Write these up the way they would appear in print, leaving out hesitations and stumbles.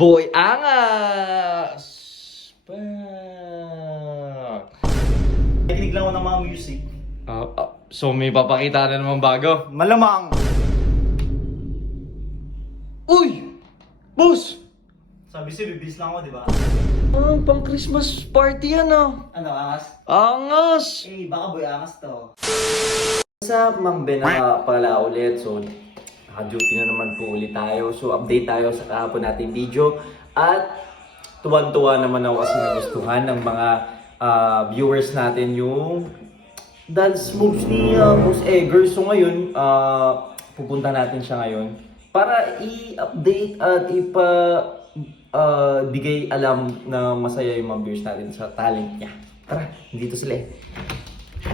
Boy Angas! Pak! Nakikinig lang ako ng mga music. So may papakita na naman bago. Malamang! Uy! Boss! Sabi siya, bibis lang ako, di ba? Pang Christmas party yan Ano, angas? Angas! Eh, baka boy angas to. Sa Mang Ben pala ulit. So, naka-duty na naman po ulit tayo. So, update tayo sa kahapon nating video. At tuwan-tuwa naman ako kasi nagustuhan ng mga viewers natin yung dance moves ni Boss Eggers. So ngayon, pupunta natin siya ngayon para i-update at bigay alam na masaya yung mga viewers natin sa talent niya. Tara, dito sila eh.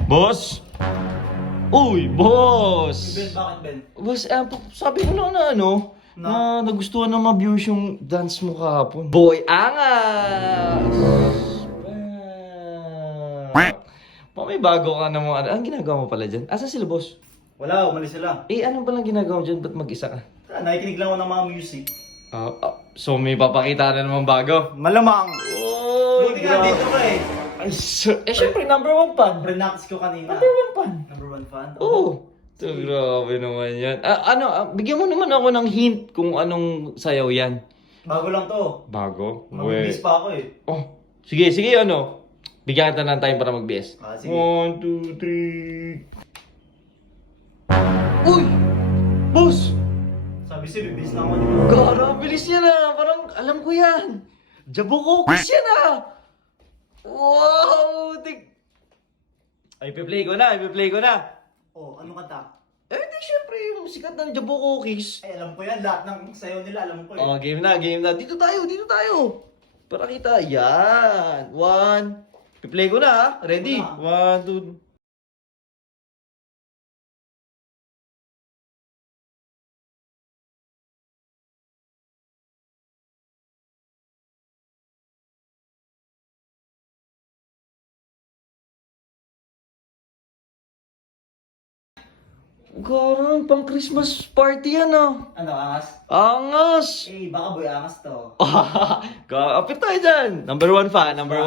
Boss! Uy, boss! Ben, bakit Ben? Boss, sabi ko lang na na nagustuhan ng mga viewers yung dance mo kahapon. Boy Angas! May bago ka na mga Anong ginagawa mo pala dyan? Asa sila, boss? Wala, umalis sila. Ano palang ginagawa mo dyan? Ba't mag-isa ka? Nakikinig lang ako ng mga music. So may papakita na naman bago? Malamang! Oh, Buti nga dito ka eh. Syempre, number one fan. Pre-nax ko kanina. Number one fan. Number one fan? Oo. Ito, grabe naman yan. Bigyan mo naman ako ng hint kung anong sayaw yan. Bago lang to. Bago? Mag-miss pa ako eh. Oh, sige, bigyan kita ng time para mag-BS. Sige. 1, 2, 3... Uy! Boss! Sabi siya, bibis lang ako, di ba? Gara, bilis yan Parang alam ko yan. Jabukokis yan Wow! Ipi-play ko na. Oh, ano kanta? Di syempre yung sikat ng Jabukokis. Ay, alam ko yan. Lahat ng sayo nila, alam ko eh. Oh, game na. Dito tayo. Para kita. Yan. 1. Ipi-play ko na Ready? 1, 2... Garang, pang Christmas party yan Ano, angas? Angas! Eh, baka boy angas to. Kapit tayo dyan! Number one fan Number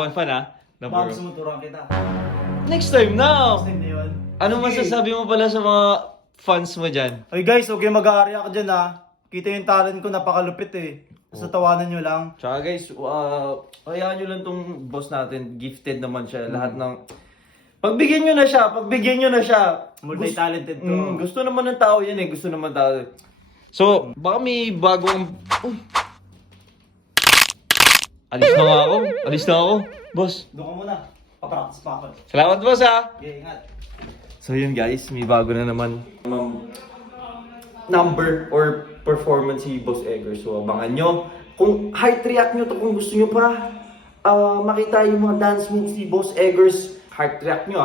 Baka one. gusto mo turuan kita. Next time na! Next time na yun. Ano Sige. masasabi mo pala sa mga fans mo dyan? Oy guys, huwag kayong mag-aarya ka dyan ha. Kita yung talent ko, napakalupit eh. Basta tawanan nyo lang. Tsaka guys, hayaan nyo lang tong boss natin. Gifted naman siya. Lahat ng... Pagbigyan nyo na siya. Multi-talented to. Gusto naman ng tao yan Gusto naman tao. So, baka may bagong... Uy! Alis na ako. Boss. Doon ka muna. Papractice pa ako. Salamat boss Okay, ingat. So yun guys, may bago na naman number or performance si Boss Eggers. So abangan nyo. Kung heart react nyo to, kung gusto nyo pa makita yung mga dance moves si Boss Eggers, heart react nyo